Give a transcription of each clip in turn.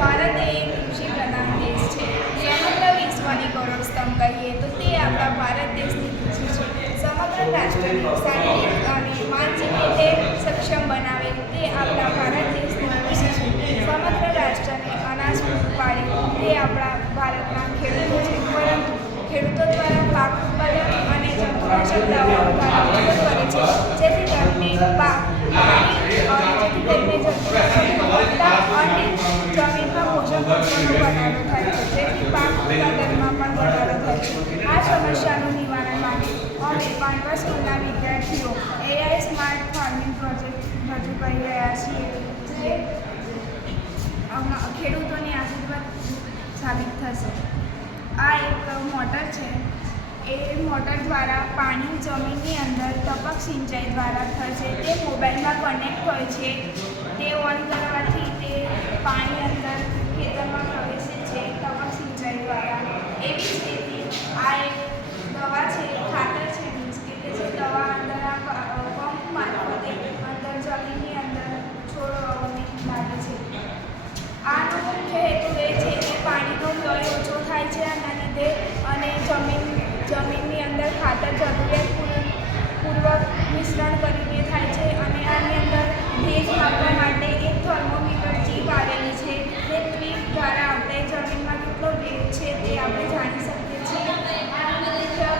ભારત એ એક કૃષિ પ્રધાન દેશ છે. સમગ્ર વિશ્વની કરોડ સ્તંભ કહીએ તો તે આપણા ભારત દેશની કૃષિ છે. સમગ્ર રાષ્ટ્રને શારીરિક અને માનસિક રીતે સક્ષમ બનાવે તે આપણા ભારત દેશની કૃષિ છે. સમગ્ર રાષ્ટ્રને અનાજ પૂરું પાડે તે આપણા ભારતના ખેડૂતો છે. પરંતુ ખેડૂતો દ્વારા પાક ઉત્પાદન અને જંતુનાશક દવાઓ દ્વારા મદદ કરે છે, જેથી તેમને જમીનમાં પોષક તત્વોનો ઘટાડો થાય છે, જેથી પાક ઉત્પાદનમાં પણ ઘટાડો થાય છે. આ સમસ્યાનું નિવારણ માટે અમે પાંડવા સ્કૂલના વિદ્યાર્થીઓ AI સ્માર્ટ ફાર્મિંગ પ્રોજેક્ટ રજૂ કરી રહ્યા છીએ, જે ખેડૂતોની આશીર્વાદ સાબિત થશે. આ એક મોટર છે. એ મોટર દ્વારા પાણી જમીનની અંદર ટપક સિંચાઈ દ્વારા થશે. તે મોબાઈલમાં કનેક્ટ હોય છે. તે ઓન કરવાથી તે પાણી અંદર ખેતરમાં પ્રવેશે છે ટપક સિંચાઈ દ્વારા. એવી જ રીતે આ એક દવા છે, ખાતર છે, મીન્સ કે જે દવા અંદર આ પંપ મારફતે અંદર જમીનની અંદર છોડને લાગે છે. આનો મુખ્ય હેતુ એ છે કે પાણીનો વ્યય ઓછો થાય છે આના લીધે, અને જમીનની અંદર ખાતર જરૂરિયાતપૂર્વક મિશ્રણ કરીને થાય છે. અને આની અંદર ભેજ માપવા માટે એક થર્મોમીટર ચીપ આવેલી છે. તે ચીપ દ્વારા આપણે જમીનમાં કેટલો ભેજ છે તે આપણે જાણી શકીએ છીએ. આનો મુખ્ય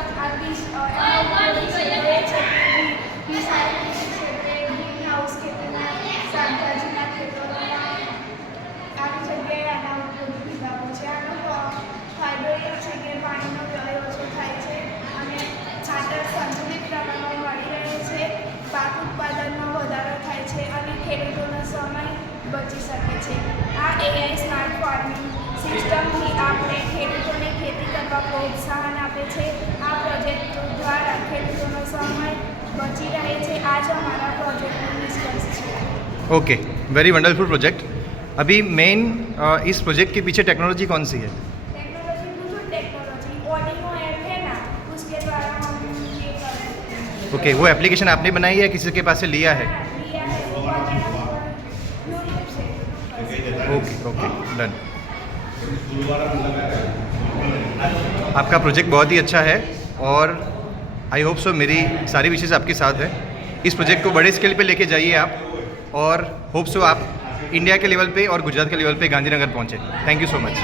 ગ્રીન હાઉસ ખેતીના શાકભાજીના ખેતરોમાં આવી જગ્યાએ આના ઉપયોગી વિભાગો છે. આનો ફાયદો એ છે કે પાણીનો વ્યય ઓછો થાય છે અને ખાતર સંતુલિત પ્રમાણમાં મળી રહે છે. પાક ઉત્પાદનમાં વધારો થાય છે અને ખેડૂતોનો સમય બચી શકે છે. આ AI સ્માર્ટ ફાર્મિંગ સિસ્ટમથી આપણે ખેડૂતોને ખેતી કરવા પ્રોત્સાહન આપે છે. આ પ્રોજેક્ટ દ્વારા ખેડૂતોનો સમય બચી રહે છે. આ જ અમારા પ્રોજેક્ટનો નિષ્કર્ષ છે. Okay, very wonderful project. अभी मेन इस प्रोजेक्ट के पीछे टेक्नोलॉजी कौन सी है? Technology Bluetooth technology audio app है ना, उसके द्वारा हम ये करते हैं. ओके, वो एप्लीकेशन आपने बनाई है या किसी के पास से लिया है? लिया है यूट्यूब से. Okay okay, done. आपका प्रोजेक्ट बहुत ही अच्छा है और आई होप सो मेरी सारी विशेष आपके साथ है. इस प्रोजेक्ट को बड़े स्केल पे लेके जाइए आप, और होप सो आप इंडिया के लेवल पे और गुजरात के लेवल पे गांधीनगर पहुँचे. Thank you so much.